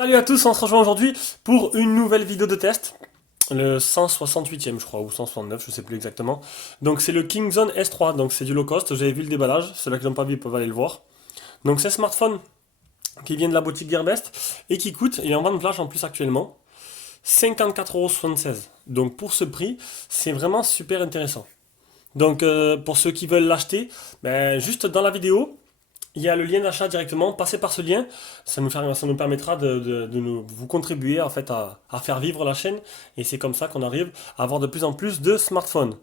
Salut à tous, on se rejoint aujourd'hui pour une nouvelle vidéo de test, le 168e je crois, ou 169, je sais plus exactement. Donc c'est le Kingzone S3, donc c'est du low cost, vous avez vu le déballage, ceux-là qui l'ont pas vu peuvent aller le voir. Donc c'est un smartphone qui vient de la boutique Gearbest et qui coûte, il est en vente flash en plus actuellement, 54,76€. Donc pour ce prix, c'est vraiment super intéressant. Donc pour ceux qui veulent l'acheter, ben, juste dans la vidéo, il y a le lien d'achat directement. Passez par ce lien, ça nous permettra vous contribuer en fait à faire vivre la chaîne. Et c'est comme ça qu'on arrive à avoir de plus en plus de smartphones.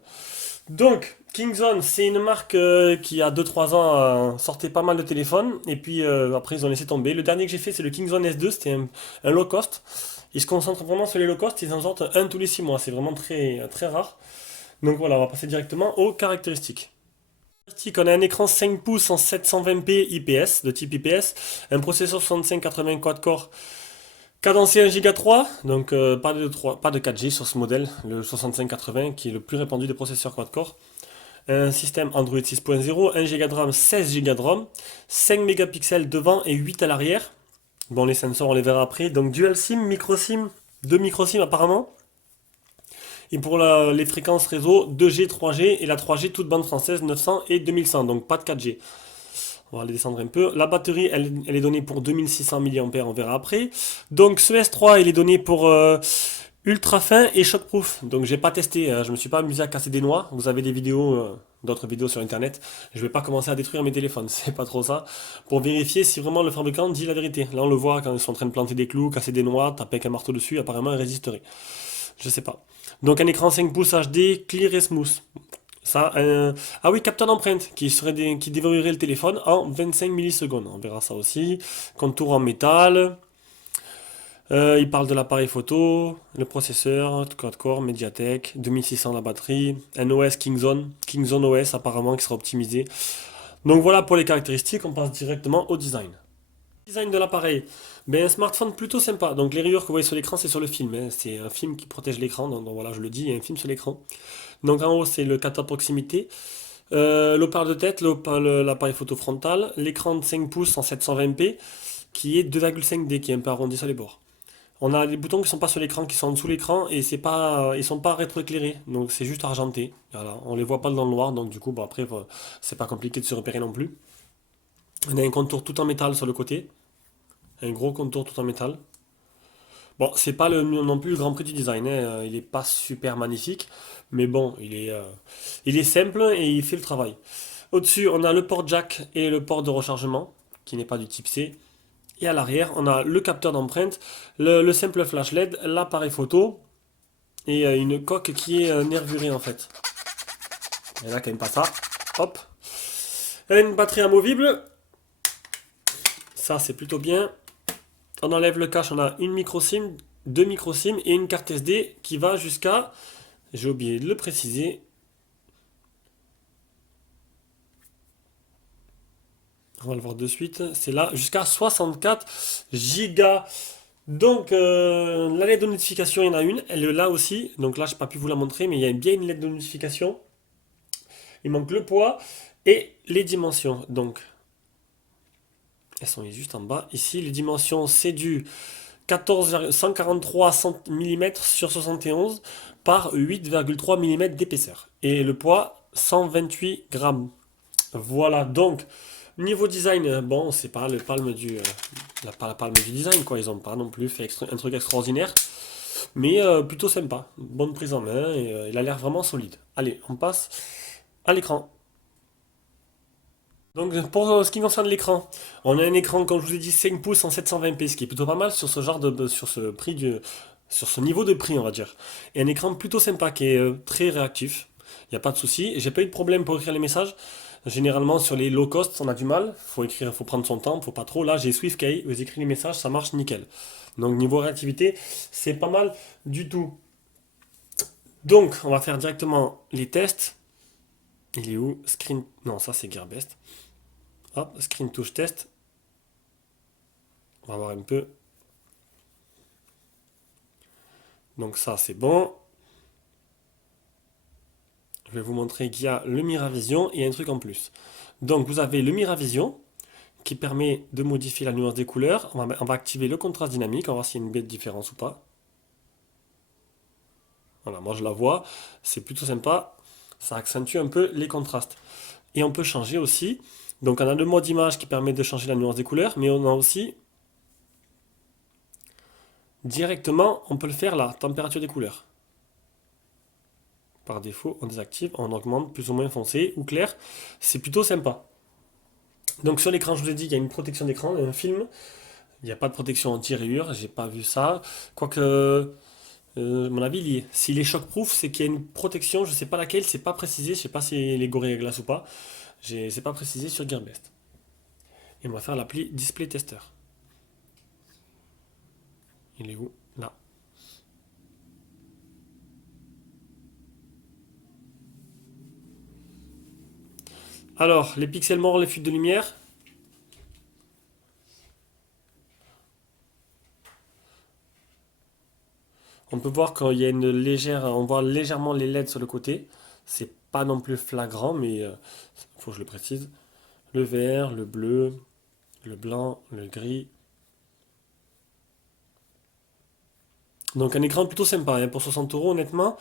Donc, Kingzone, c'est une marque qui, il y a 2 3 ans, sortait pas mal de téléphones. Et puis après, ils ont laissé tomber. Le dernier que j'ai fait, c'est le Kingzone S2. C'était un low cost. Ils se concentrent vraiment sur les low cost. Ils en sortent un tous les 6 mois. C'est vraiment très, très rare. Donc voilà, on va passer directement aux caractéristiques. On a un écran 5 pouces en 720p IPS, de type IPS, un processeur 6580 quad-core cadencé 1 Go 3, donc pas de 4G sur ce modèle, le 6580 qui est le plus répandu des processeurs quad-core. Un système Android 6.0, 1 Go de RAM, 16 Go de ROM, 5 mégapixels devant et 8 à l'arrière. Bon, les sensors on les verra après. Donc dual SIM, micro SIM, 2 micro SIM apparemment. Et pour les fréquences réseau, 2G, 3G et la 3G toute bande française 900 et 2100, donc pas de 4G. On va les descendre un peu. La batterie, elle est donnée pour 2600 mAh, on verra après. Donc ce S3, il est donné pour ultra fin et shockproof. Donc j'ai pas testé, je me suis pas amusé à casser des noix. Vous avez des vidéos, d'autres vidéos sur internet. Je vais pas commencer à détruire mes téléphones, c'est pas trop ça. Pour vérifier si vraiment le fabricant dit la vérité. Là on le voit quand ils sont en train de planter des clous, casser des noix, taper avec un marteau dessus, apparemment il résisterait. Je sais pas. Donc un écran 5 pouces HD, clear et smooth. Ça, ah oui, capteur d'empreinte qui déverrouillerait le téléphone en 25 millisecondes. On verra ça aussi. Contour en métal. Il parle de l'appareil photo, le processeur, quad-core, Mediatek, 2600 la batterie, un OS Kingzone, Kingzone OS apparemment qui sera optimisé. Donc voilà pour les caractéristiques, on passe directement au design. Design de l'appareil. Ben, un smartphone plutôt sympa. Donc les rayures que vous voyez sur l'écran, c'est sur le film, hein. C'est un film qui protège l'écran. Donc voilà, je le dis, il y a un film sur l'écran. Donc en haut, c'est le capteur de proximité. L'haut-parleur de tête, l'appareil photo frontal. L'écran de 5 pouces en 720p qui est 2,5D, qui est un peu arrondi sur les bords. On a les boutons qui sont pas sur l'écran, qui sont en dessous l'écran et c'est pas, ils sont pas rétroéclairés. Donc c'est juste argenté. Voilà, on les voit pas dans le noir. Donc du coup, bon, après, c'est pas compliqué de se repérer non plus. On a un contour tout en métal sur le côté. Un gros contour tout en métal. Bon, c'est pas non plus le grand prix du design, hein. Il est pas super magnifique, mais bon, il est simple et il fait le travail. Au-dessus, on a le port jack et le port de rechargement, qui n'est pas du type C. Et à l'arrière, on a le capteur d'empreinte, le simple flash LED, l'appareil photo et une coque qui est nervurée en fait. Et là, quand même pas ça. Hop. Une batterie amovible. Ça, c'est plutôt bien. On enlève le cache, on a une micro SIM, 2 micro SIM et une carte SD qui va jusqu'à, j'ai oublié de le préciser, on va le voir de suite, c'est là, jusqu'à 64 gigas. Donc la lettre de notification, il y en a une, elle est là aussi, donc là je n'ai pas pu vous la montrer, mais il y a bien une lettre de notification. Il manque le poids et les dimensions. Donc elles sont juste en bas. Ici, les dimensions, c'est du 143 mm sur 71 par 8,3 mm d'épaisseur. Et le poids, 128 grammes. Voilà, donc, niveau design, bon, c'est pas le palme la palme du design, quoi. Ils ont pas non plus fait un truc extraordinaire. Mais plutôt sympa. Bonne prise en main et il a l'air vraiment solide. Allez, on passe à l'écran. Donc pour ce qui concerne l'écran, on a un écran, comme je vous ai dit, 5 pouces en 720p, ce qui est plutôt pas mal sur ce genre sur ce prix sur ce niveau de prix, on va dire. Et un écran plutôt sympa qui est très réactif. Il n'y a pas de souci. J'ai pas eu de problème pour écrire les messages. Généralement sur les low cost, on a du mal. Faut écrire, faut prendre son temps, faut pas trop. Là, j'ai SwiftKey, vous écrivez les messages, ça marche nickel. Donc niveau réactivité, c'est pas mal du tout. Donc, on va faire directement les tests. Il est où? Screen. Non, ça c'est Gearbest. Hop, screen touch test. On va voir un peu. Donc ça c'est bon. Je vais vous montrer qu'il y a le Miravision et un truc en plus. Donc vous avez le Miravision qui permet de modifier la nuance des couleurs. On va activer le contraste dynamique, on va voir s'il y a une belle différence ou pas. Voilà, moi je la vois, c'est plutôt sympa, ça accentue un peu les contrastes. Et on peut changer aussi, donc on a le mode image qui permet de changer la nuance des couleurs, mais on a aussi directement, on peut le faire la température des couleurs. Par défaut, on désactive, on augmente plus ou moins foncé ou clair, c'est plutôt sympa. Donc sur l'écran, je vous ai dit, il y a une protection d'écran, un film, il n'y a pas de protection anti-rayures, j'ai pas vu ça, quoique, à mon avis, il y est. S'il est shockproof, c'est qu'il y a une protection, je sais pas laquelle, c'est pas précisé, je sais pas si les Gorilla Glass ou pas, c'est pas précisé sur Gearbest. Et on va faire l'appli Display Tester. Il est où? Là. Alors, les pixels morts, les fuites de lumière. On peut voir qu'il y a une légère, on voit légèrement les LED sur le côté. C'est pas non plus flagrant, mais faut que je le précise. Le vert, le bleu, le blanc, le gris. Donc un écran plutôt sympa, hein. Pour 60 euros, honnêtement,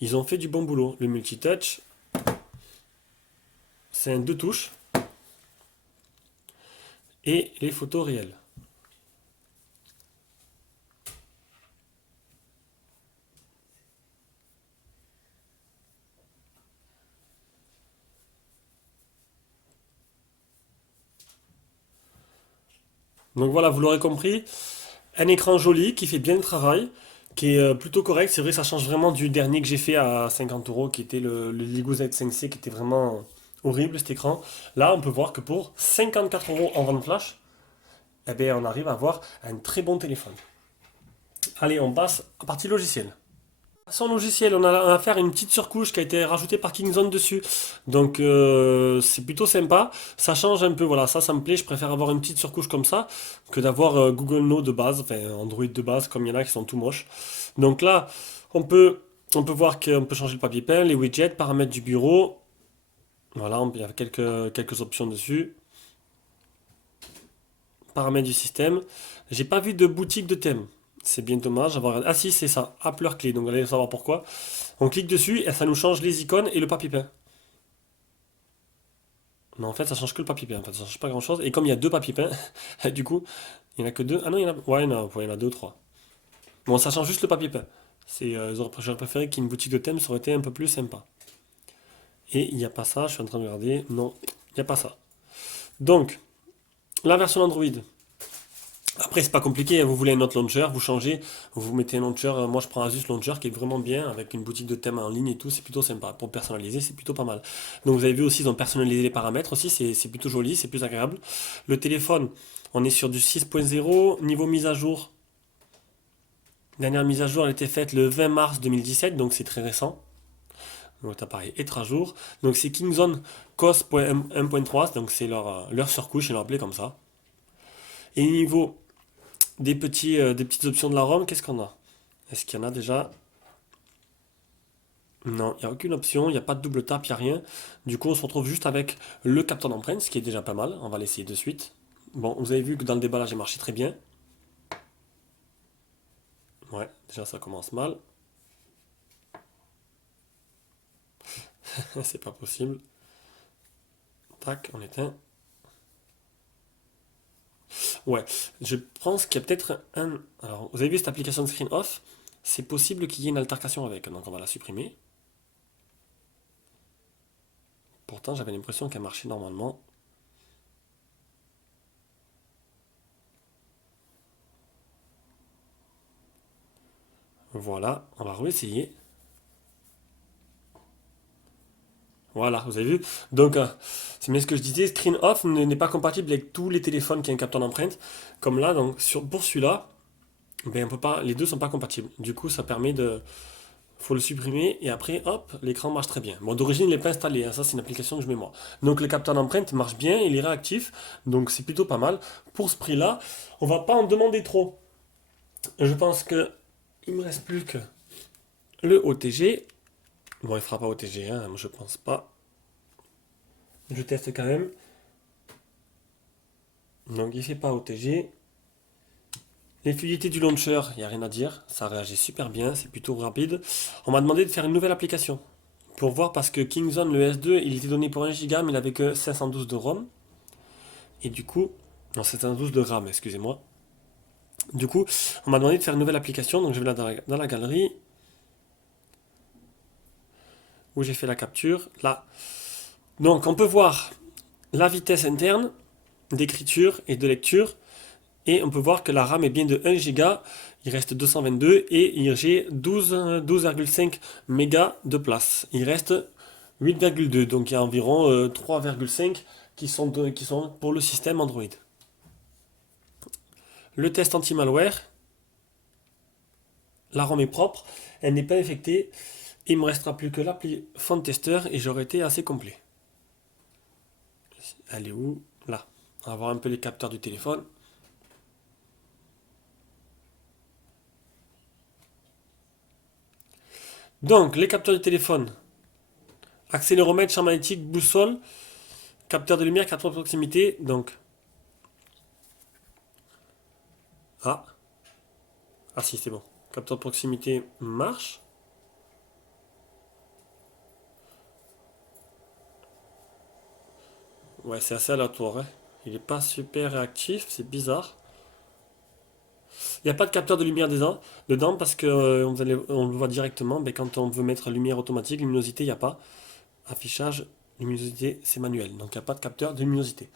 ils ont fait du bon boulot. Le multitouch, c'est un deux touches. Et les photos réelles. Donc voilà, vous l'aurez compris, un écran joli qui fait bien le travail, qui est plutôt correct. C'est vrai que ça change vraiment du dernier que j'ai fait à 50 euros, qui était le Lego Z5C, qui était vraiment horrible cet écran. Là, on peut voir que pour 54 euros en vente flash, eh bien, on arrive à avoir un très bon téléphone. Allez, on passe à partie logicielle. Son logiciel, on a à faire une petite surcouche qui a été rajoutée par Kingzone dessus. Donc c'est plutôt sympa. Ça change un peu, voilà, ça me plaît. Je préfère avoir une petite surcouche comme ça que d'avoir Google No de base, enfin Android de base, comme il y en a qui sont tout moches. Donc là, on peut, on peut voir qu'on peut changer le papier peint, les widgets, paramètres du bureau. Voilà, il y a quelques options dessus. Paramètres du système. J'ai pas vu de boutique de thème. C'est bien dommage. Ah si, c'est ça. Appler clé. Donc allez savoir pourquoi. On clique dessus et ça nous change les icônes et le papier peint. Non, en fait, ça change que le papier peint. En fait, ça change pas grand chose. Et comme il y a deux papiers peints, du coup, il n'y en a que deux. Ah non, il y en a. Ouais, non, ouais, il y en a deux ou trois. Bon, ça change juste le papier peint. J'aurais préféré qu'il y ait une boutique de thème, ça aurait été un peu plus sympa. Et il n'y a pas ça, je suis en train de regarder. Non, il n'y a pas ça. Donc, la version Android. Après, c'est pas compliqué, hein. Vous voulez un autre launcher, vous changez, vous mettez un launcher. Moi, je prends Asus Launcher qui est vraiment bien avec une boutique de thème en ligne et tout. C'est plutôt sympa. Pour personnaliser, c'est plutôt pas mal. Donc, vous avez vu aussi, ils ont personnalisé les paramètres aussi. C'est plutôt joli, c'est plus agréable. Le téléphone, on est sur du 6.0. Niveau mise à jour, dernière mise à jour, elle a été faite le 20 mars 2017, donc c'est très récent. Donc, votre appareil est à jour. Donc, c'est Kingzone COS.1.3, donc c'est leur surcouche, ils l'ont appelé comme ça. Et niveau des petites options de la ROM, qu'est-ce qu'on a? Est-ce qu'il y en a déjà? Non, il n'y a aucune option, il n'y a pas de double tap, il n'y a rien. Du coup, on se retrouve juste avec le capteur d'empreinte, ce qui est déjà pas mal. On va l'essayer de suite. Bon, vous avez vu que dans le déballage, il marché très bien. Ouais, déjà ça commence mal. C'est pas possible. Tac, on éteint. Ouais, je pense qu'il y a peut-être un. Alors, vous avez vu cette application de screen off? C'est possible qu'il y ait une altercation avec, donc on va la supprimer. Pourtant, j'avais l'impression qu'elle marchait normalement. Voilà, on va réessayer. Voilà, vous avez vu? Donc, c'est bien ce que je disais, screen off n'est pas compatible avec tous les téléphones qui ont un capteur d'empreinte. Comme là, donc pour celui-là, ben, on peut pas, les deux sont pas compatibles. Du coup, ça permet de, faut le supprimer et après, hop, l'écran marche très bien. Bon, d'origine, il n'est pas installé, hein, ça c'est une application que je mets moi. Donc le capteur d'empreinte marche bien, il est réactif, donc c'est plutôt pas mal. Pour ce prix-là, on va pas en demander trop. Je pense que il me reste plus que le OTG. Bon, il fera pas OTG, hein, je pense pas. Je teste quand même. Donc il fait pas OTG. Les fluidités du launcher, il n'y a rien à dire, ça réagit super bien, c'est plutôt rapide. On m'a demandé de faire une nouvelle application pour voir parce que Kingzone, le S2, il était donné pour 1 Go, mais il avait que 512 de ROM. Et du coup, non, 512 de RAM, excusez-moi. Du coup, on m'a demandé de faire une nouvelle application, donc je vais là dans la galerie où j'ai fait la capture. Là. Donc on peut voir la vitesse interne d'écriture et de lecture. Et on peut voir que la RAM est bien de 1 Go, il reste 222 et j'ai 12,5 mégas de place. Il reste 8,2, donc il y a environ 3,5 qui sont pour le système Android. Le test anti-malware, la ROM est propre, elle n'est pas infectée. Il me restera plus que l'appli Phone Tester et j'aurai été assez complet. Elle est où? Là. On va voir un peu les capteurs du téléphone. Donc, les capteurs du téléphone. Accéléromètre, champ magnétique, boussole, capteur de lumière, capteur de proximité. Donc, ah, ah si, c'est bon. Capteur de proximité marche. Ouais, c'est assez aléatoire, hein. Il n'est pas super réactif, c'est bizarre. Il n'y a pas de capteur de lumière dedans parce que on le voit directement. Mais quand on veut mettre lumière automatique, luminosité, il n'y a pas. Affichage, luminosité, c'est manuel. Donc il n'y a pas de capteur de luminosité.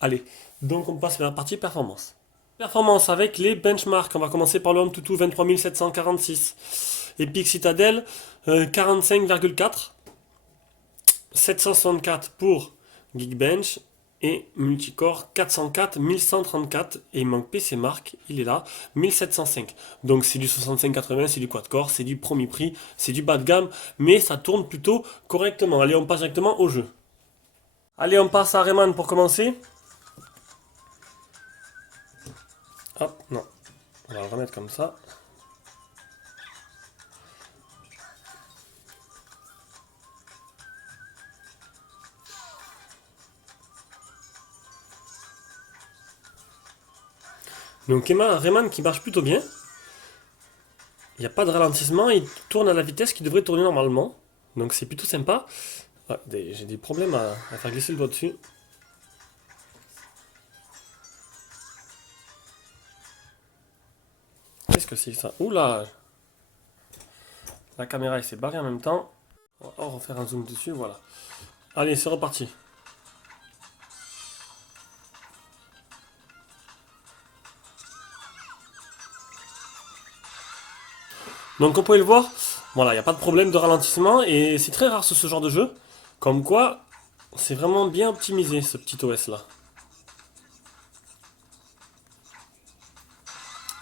Allez, donc on passe vers la partie performance. Performance avec les benchmarks. On va commencer par le Antutu 23746. Epic Citadel 45,4. 764 pour Geekbench et Multicore 404 1134 et il manque PC Mark, il est là 1705. Donc c'est du 6580, c'est du quad-core, c'est du premier prix, c'est du bas de gamme, mais ça tourne plutôt correctement. Allez, on passe directement au jeu. Allez, on passe à Rayman pour commencer. Hop, non. On va le remettre comme ça. Donc Rayman qui marche plutôt bien. Il n'y a pas de ralentissement, il tourne à la vitesse qu'il devrait tourner normalement. Donc c'est plutôt sympa. Ah, j'ai des problèmes à faire glisser le doigt dessus. Qu'est-ce que c'est ça? Oula! La caméra elle s'est barrée en même temps. On va refaire un zoom dessus, voilà. Allez, c'est reparti. Donc comme vous pouvez le voir, voilà, il n'y a pas de problème de ralentissement et c'est très rare ce genre de jeu. Comme quoi, c'est vraiment bien optimisé ce petit OS là.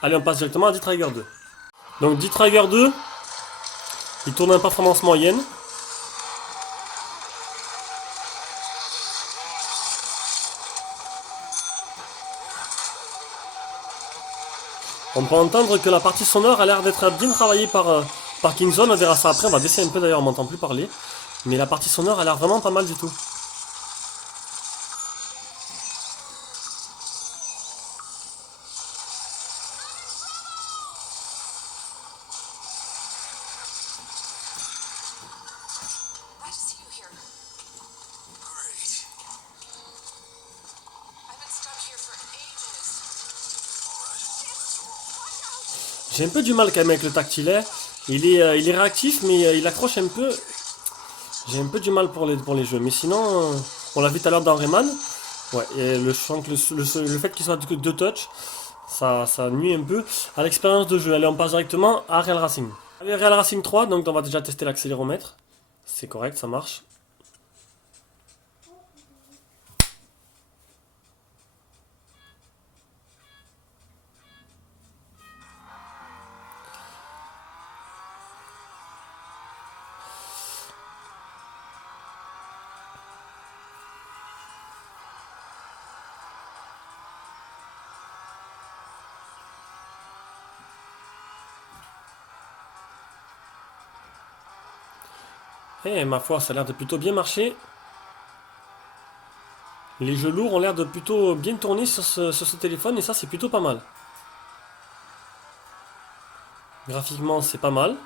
Allez, on passe directement à D-Trigger 2. Donc D-Trigger 2, il tourne en performance moyenne. On peut entendre que la partie sonore a l'air d'être bien travaillée par Kingzone. On verra ça après, on va baisser un peu d'ailleurs, on m'entend plus parler. Mais la partie sonore a l'air vraiment pas mal du tout. J'ai un peu du mal quand même avec le tactile. Il est réactif, mais il accroche un peu. J'ai un peu du mal pour les jeux. Mais sinon, on l'a vu tout à l'heure dans Rayman. Ouais, et je sens que le fait qu'il soit de touch, ça nuit un peu à l'expérience de jeu. Allez, on passe directement à Real Racing. Allez, Real Racing 3, donc on va déjà tester l'accéléromètre. C'est correct, ça marche. Et ma foi, ça a l'air de plutôt bien marcher. Les jeux lourds ont l'air de plutôt bien tourner sur ce téléphone et ça c'est plutôt pas mal. Graphiquement c'est pas mal.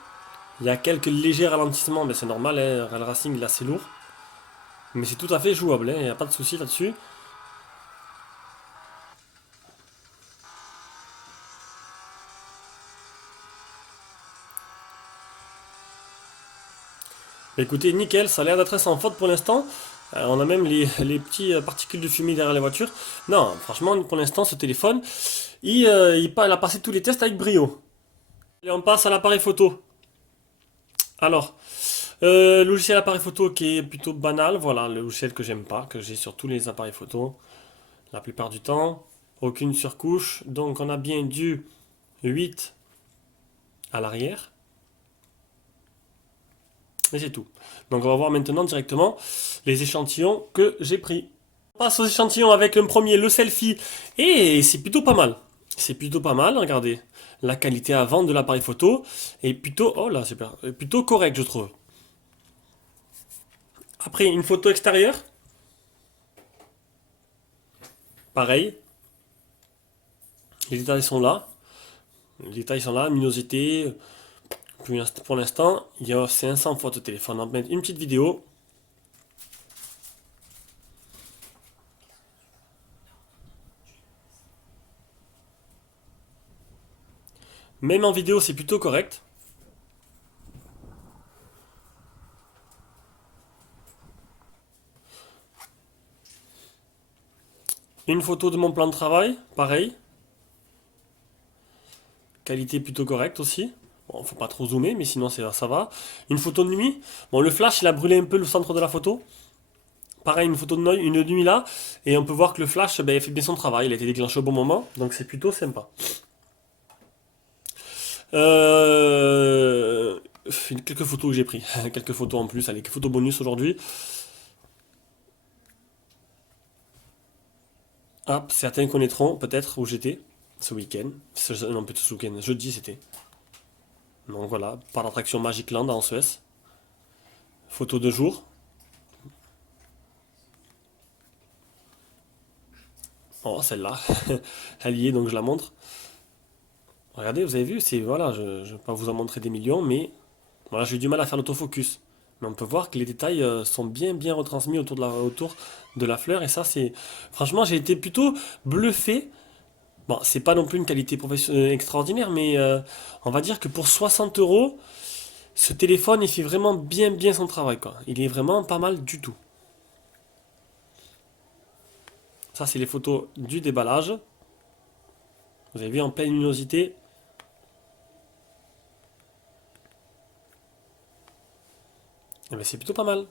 Il y a quelques légers ralentissements, mais c'est normal, hein, Real Racing il est assez lourd. Mais c'est tout à fait jouable, hein, il n'y a pas de souci là-dessus. Bah, écoutez, nickel, ça a l'air d'être sans faute pour l'instant. On a même les petits particules de fumée derrière les voitures. Non, franchement, pour l'instant, ce téléphone, il a passé tous les tests avec brio. Et on passe à l'appareil photo. Alors, logiciel appareil photo qui est plutôt banal. Voilà, le logiciel que j'aime pas, que j'ai sur tous les appareils photo, la plupart du temps. Aucune surcouche. Donc, on a bien du 8 à l'arrière. Et c'est tout. Donc on va voir maintenant directement les échantillons que j'ai pris. On passe aux échantillons avec le premier, le selfie. Et c'est plutôt pas mal. C'est plutôt pas mal, regardez. La qualité avant de l'appareil photo est plutôt, oh là, super, plutôt correcte, je trouve. Après, une photo extérieure. Pareil. Les détails sont là. Les détails sont là, luminosité. Pour l'instant, c'est un sans faute au téléphone. On va mettre une petite vidéo. Même en vidéo, c'est plutôt correct. Une photo de mon plan de travail, pareil. Qualité plutôt correcte aussi. Bon, faut pas trop zoomer, mais sinon ça va. Une photo de nuit. Bon, le flash, il a brûlé un peu le centre de la photo. Pareil, une photo de nuit, une nuit là. Et on peut voir que le flash, ben, il fait bien son travail. Il a été déclenché au bon moment. Donc c'est plutôt sympa. Euh, Quelques photos que j'ai pris. Quelques photos en plus. Allez, quelques photos bonus aujourd'hui. Ah, certains connaîtront peut-être où j'étais ce week-end. Non, plutôt ce week-end. Jeudi c'était. Donc voilà, par l'attraction Magic Land en Suède. Photo de jour. Oh, celle-là. Elle y est, donc je la montre. Regardez, vous avez vu, c'est voilà, je ne vais pas vous en montrer des millions, mais voilà, j'ai eu du mal à faire l'autofocus. Mais on peut voir que les détails sont bien retransmis autour de la fleur, et ça, c'est. Franchement, j'ai été plutôt bluffé. Bon, c'est pas non plus une qualité professionnelle extraordinaire, mais on va dire que pour 60 euros, ce téléphone, il fait vraiment bien son travail, quoi. Il est vraiment pas mal du tout. Ça, c'est les photos du déballage. Vous avez vu en pleine luminosité. Eh ben, c'est plutôt pas mal.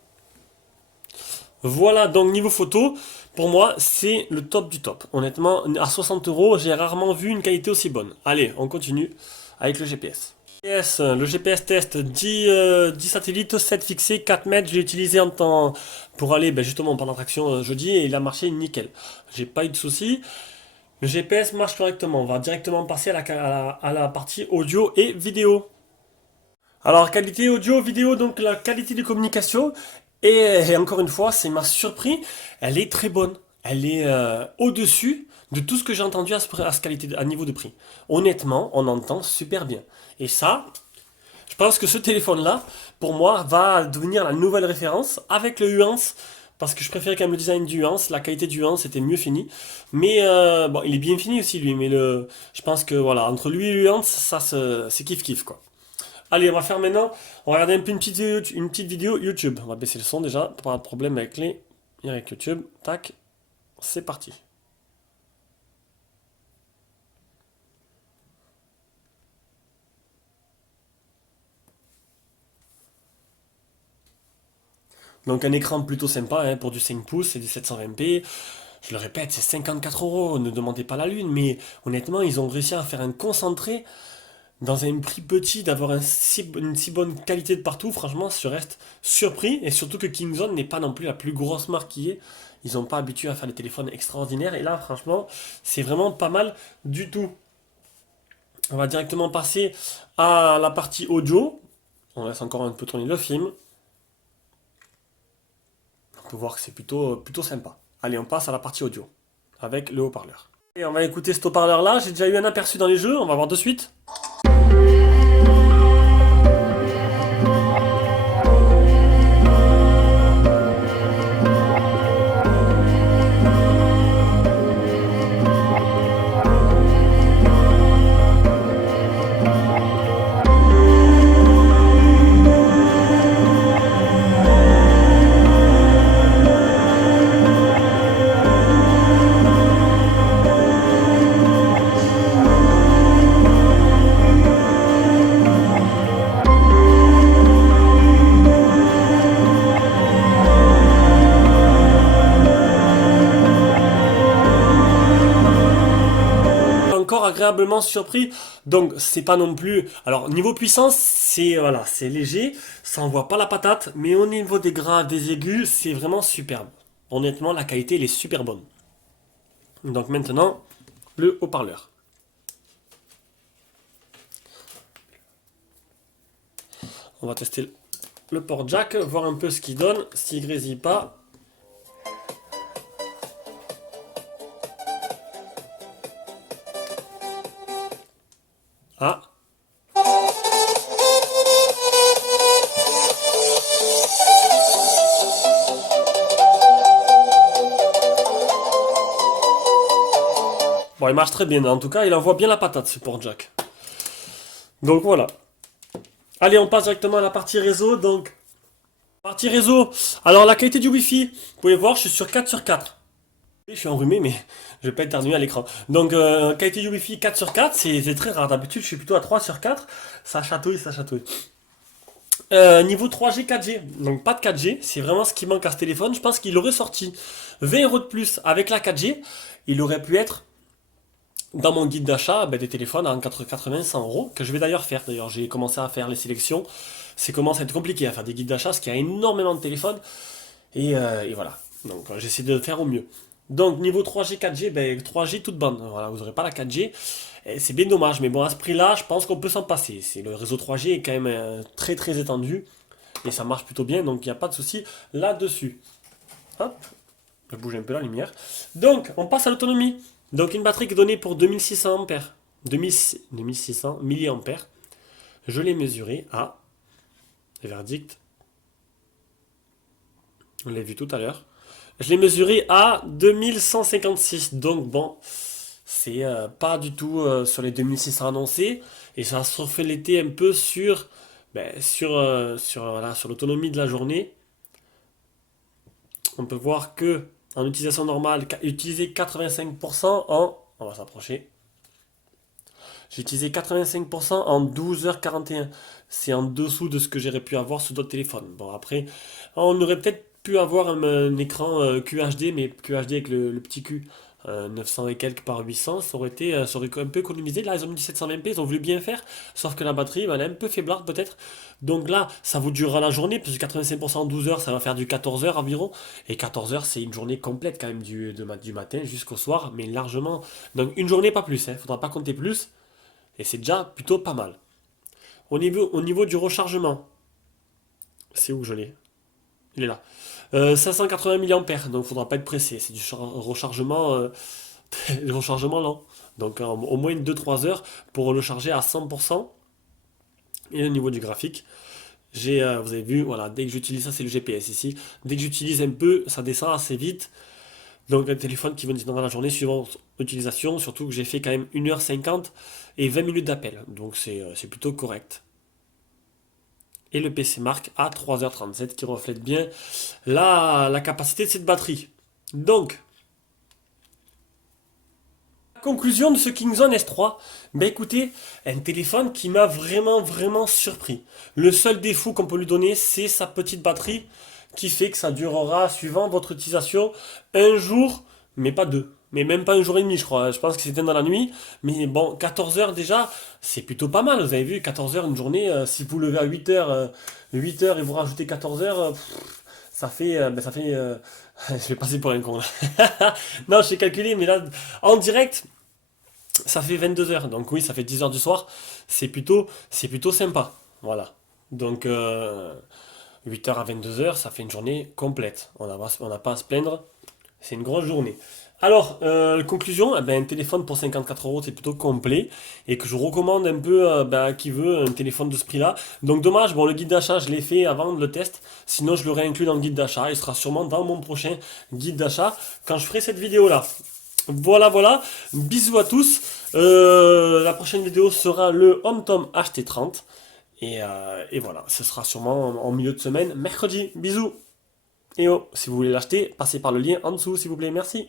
Voilà, donc niveau photo, pour moi, c'est le top du top. Honnêtement, à 60 euros, j'ai rarement vu une qualité aussi bonne. Allez, on continue avec le GPS. Le GPS test 10 satellites, 7 fixés, 4 mètres. Je l'ai utilisé en temps pour aller ben, justement pendant l'attraction jeudi et il a marché nickel. J'ai pas eu de soucis. Le GPS marche correctement. On va directement passer à la partie audio et vidéo. Alors, qualité audio, vidéo, donc la qualité de communication. Et encore une fois, c'est m'a surpris. Elle est très bonne. Elle est au-dessus de tout ce que j'ai entendu à ce qualité, à niveau de prix. Honnêtement, on entend super bien. Et ça, je pense que ce téléphone-là, pour moi, va devenir la nouvelle référence avec le Huance. Parce que je préfère quand même le design du Huance, la qualité du Huance était mieux fini. Mais bon, il est bien fini aussi lui, mais je pense que voilà, entre lui et le Huance, c'est kiff kiff quoi. Allez, on va faire maintenant, on va regarder un peu une petite vidéo YouTube. On va baisser le son déjà, pour pas de problème avec YouTube. Tac, c'est parti. Donc un écran plutôt sympa hein, pour du 5 pouces et du 720p. Je le répète, c'est 54 euros, ne demandez pas la lune, mais honnêtement, ils ont réussi à faire un concentré dans un prix petit, d'avoir une si bonne qualité de partout. Franchement, je reste surpris, et surtout que Kingzone n'est pas non plus la plus grosse marque qui est. Ils n'ont pas habitué à faire des téléphones extraordinaires, et là, franchement, c'est vraiment pas mal du tout. On va directement passer à la partie audio. On laisse encore un peu tourner le film. On peut voir que c'est plutôt sympa. Allez, on passe à la partie audio avec le haut-parleur. Et on va écouter cet haut-parleur là, j'ai déjà eu un aperçu dans les jeux, on va voir de suite. Encore agréablement surpris, donc c'est pas non plus, alors niveau puissance c'est voilà, c'est léger, ça envoie pas la patate, mais au niveau des graves, des aigus, c'est vraiment superbe. Honnêtement, la qualité elle est super bonne. Donc maintenant le haut-parleur. On va tester le port jack, voir un peu ce qu'il donne, s'il grésille pas. Ah. Bon, il marche très bien, en tout cas, il envoie bien la patate ce port jack. Donc voilà. Allez, on passe directement à la partie réseau. Donc, partie réseau. Alors, la qualité du Wi-Fi, vous pouvez voir, je suis sur 4 sur 4. Oui, je suis enrhumé, mais je vais pas éternuer à l'écran. Donc, qualité du Wi-Fi 4 sur 4, c'est très rare. D'habitude, je suis plutôt à 3 sur 4. Ça chatouille, ça chatouille. Niveau 3G, 4G. Donc, pas de 4G. C'est vraiment ce qui manque à ce téléphone. Je pense qu'il aurait sorti 20 euros de plus avec la 4G. Il aurait pu être dans mon guide d'achat des téléphones à 80, 100 euros, que je vais d'ailleurs faire. D'ailleurs, j'ai commencé à faire les sélections. C'est commence à être compliqué à faire des guides d'achat, parce qu'il y a énormément de téléphones. Et voilà. Donc, j'essaie de faire au mieux. Donc, niveau 3G, 4G, 3G toute bande. Voilà, vous n'aurez pas la 4G. Et c'est bien dommage, mais bon, à ce prix-là, je pense qu'on peut s'en passer. Le réseau 3G est quand même très très étendu. Et ça marche plutôt bien, donc il n'y a pas de souci là-dessus. Hop, je bouge un peu la lumière. Donc, on passe à l'autonomie. Donc, une batterie qui est donnée pour 2600 ampères. 2600 milliampères. Je l'ai mesuré à, verdict, on l'a vu tout à l'heure. Je l'ai mesuré à 2156. Donc, bon, c'est pas du tout sur les 2600 annoncés. Et ça se refait l'été un peu voilà, sur l'autonomie de la journée. On peut voir que en utilisation normale, utiliser 85% en... On va s'approcher. J'ai utilisé 85% en 12h41. C'est en dessous de ce que j'aurais pu avoir sur d'autres téléphones. Bon, après, on aurait peut-être pu avoir un écran QHD, mais QHD avec le petit Q. 900 et quelques par 800, ça aurait un peu économisé. Là, ils ont mis du 720p, ils ont voulu bien faire, sauf que la batterie, elle est un peu faiblarde peut-être. Donc là, ça vous durera la journée, puisque 85% en 12 heures, ça va faire du 14 heures environ. Et 14 heures, c'est une journée complète quand même du matin jusqu'au soir, mais largement. Donc une journée, pas plus, hein, faudra pas compter plus. Et c'est déjà plutôt pas mal. Au niveau du rechargement, c'est où je l'ai? Il est là. 580 mAh, donc faudra pas être pressé. C'est du rechargement, du rechargement lent. Donc au moins 2-3 heures pour le charger à 100%. Et au niveau du graphique, vous avez vu, voilà, dès que j'utilise ça, c'est le GPS ici. Dès que j'utilise un peu, ça descend assez vite. Donc un téléphone qui me dit dans la journée suivant l'utilisation, surtout que j'ai fait quand même 1h50 et 20 minutes d'appel. Donc c'est plutôt correct. Et le PC marque à 3h37 qui reflète bien la capacité de cette batterie. Donc, conclusion de ce Kingzone S3, écoutez, un téléphone qui m'a vraiment vraiment surpris. Le seul défaut qu'on peut lui donner, c'est sa petite batterie qui fait que ça durera, suivant votre utilisation, un jour, mais pas deux. Mais même pas un jour et demi, je crois. Je pense que c'était dans la nuit. Mais bon, 14 heures déjà, c'est plutôt pas mal. Vous avez vu, 14 heures une journée, si vous levez à 8 heures, 8 heures et vous rajoutez 14 heures, je vais passer pour un con là. Non, j'ai calculé, mais là, en direct, ça fait 22 heures. Donc oui, ça fait 10 heures du soir. C'est plutôt sympa. Voilà. Donc, 8 heures à 22 heures, ça fait une journée complète. On n'a pas à se plaindre. C'est une grosse journée. Alors, conclusion, un téléphone pour 54 euros, c'est plutôt complet et que je recommande un peu à qui veut un téléphone de ce prix-là. Donc dommage, bon, le guide d'achat, je l'ai fait avant le test. Sinon, je l'aurais inclus dans le guide d'achat. Il sera sûrement dans mon prochain guide d'achat quand je ferai cette vidéo-là. Voilà, voilà. Bisous à tous. La prochaine vidéo sera le HomeTom HT30. Et voilà, ce sera sûrement en milieu de semaine, mercredi. Bisous. Et oh, si vous voulez l'acheter, passez par le lien en dessous, s'il vous plaît. Merci.